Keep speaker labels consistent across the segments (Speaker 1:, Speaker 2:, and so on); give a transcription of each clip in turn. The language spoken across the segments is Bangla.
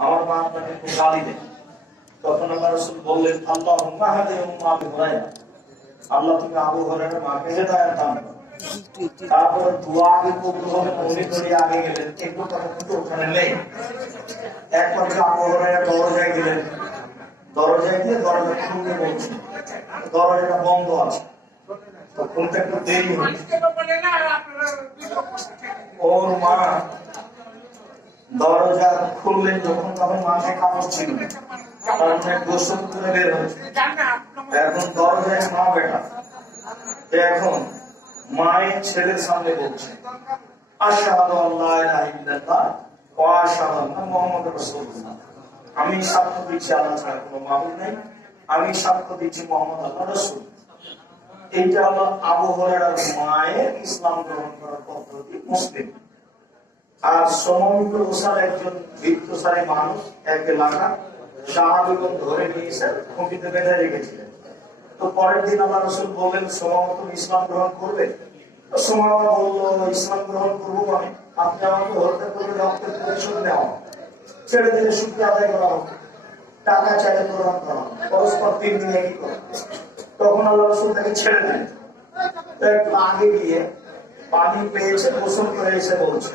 Speaker 1: আমার মা আপনাকে খুব গালি দেয়। তখন আমার রসুল বললেন আল্লাহ মাহাদে আবু আল্লাহ তুমি আবু হুরায়রা মাকে হেদায়েত দান তারপরে ওখানে নেই। হুরায়রা দরজায় গেলেন। দরজায় দরজা বলছে। দরজাটা বন্ধ আছে। তো একটু দেরি ওর মা দরজা খুললেন যখন তখন মাকে কাপড় ছিল। বের এখন এখন মায়ের ছেলের সামনে আমি সাক্ষ্য দিচ্ছি আল্লাহ ছাড়া কোনো মাবুদ নেই। আমি সাক্ষ্য দিচ্ছি মোহাম্মদ আল্লাহ রাসূল। এইটা হলো আবু হুরায়রার মায়ের ইসলাম গ্রহণ করার পদ্ধতি মুসলিম। আর সমন্ত ওসার একজন বৃত্তশালী মানুষ, এক এলাকা সাহাবিগণ ধরে নিয়েছেন খুঁটিতে বেঁধে রেখেছিলেন। তো পরের দিন আল্লাহ রসুল বললেন সোমামত ইসলাম গ্রহণ করবে? তো ইসলাম গ্রহণ করব মানে? আপনি আমাকে হত্যা করে রক্তের প্রতিশোধ নেওয়া ছেড়ে দিলে শুক্রিয়া আদায় করা হবে। টাকা চাইলে প্রদান করা পরস্পর দিন করে তখন আল্লাহ রসুল তাকে ছেড়ে দিলেন। তো একটু আগে গিয়ে পানি পেয়েছে, গোসল করে এসে বলছে।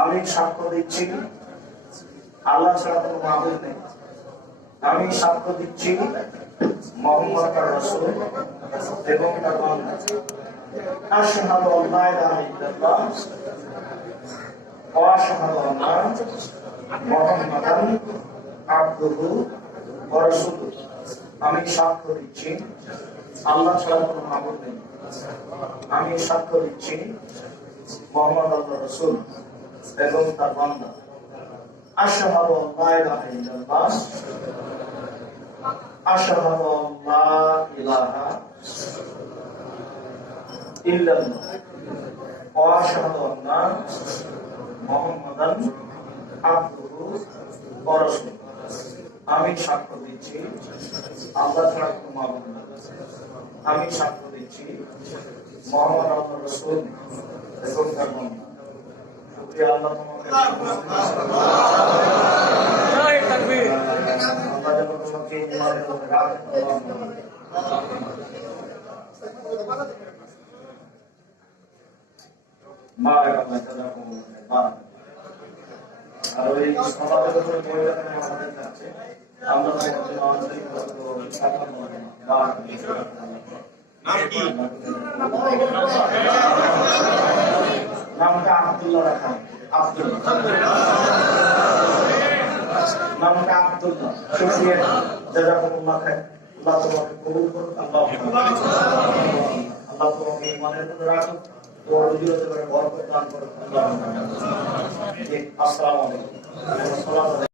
Speaker 1: আমি সাক্ষ্য দিচ্ছি আল্লাহ ছাড়া কোনো নেই। আমি সাক্ষ্য দিচ্ছি মোহাম্মদ এবং আমি সাক্ষ্য দিচ্ছি, আল্লাহ ছাড়া নেই। আমি সাক্ষ্য দিচ্ছি মোহাম্মদ আল্লাহ রসুল এবং তার বান্দা। আশহাদু ইলাহা ইল্লাল্লাহ। আশহাদু ইলাহা ইল্লাল্লাহ। আন্না মুহাম্মাদান আবদুহু ওয়া রাসূলুহু। আমি সাক্ষ্য দিচ্ছি আল্লাহ ছাড়া কোনো মাবুদ নেই আমি সাক্ষ্য দিচ্ছি মোহাম্মদ আল্লাহ রসুল এবং তার বান্দা শুকরিয়া আল্লাহ তোমাকে আল্লাহ যেন তোমাকে ইমানের উপরে রাখে বারাক আল্লাহ তাআলাকুম বারাক আর ওই সমাজের উপরে পরিবর্তন আমাদের কাছে আমরা তোমাদের জন্য আন্তরিক সাক্ষাৎ বারাক নামটা আব্দুল্লাহ রাখা আব্দুল্লাহ। নামটা আল্লাহ তোমাকে কবুল করুন আল্লাহ আল্লাহ। তোমাকে ইমানের উপরে রাখুন আসসালামু আলাইকুম।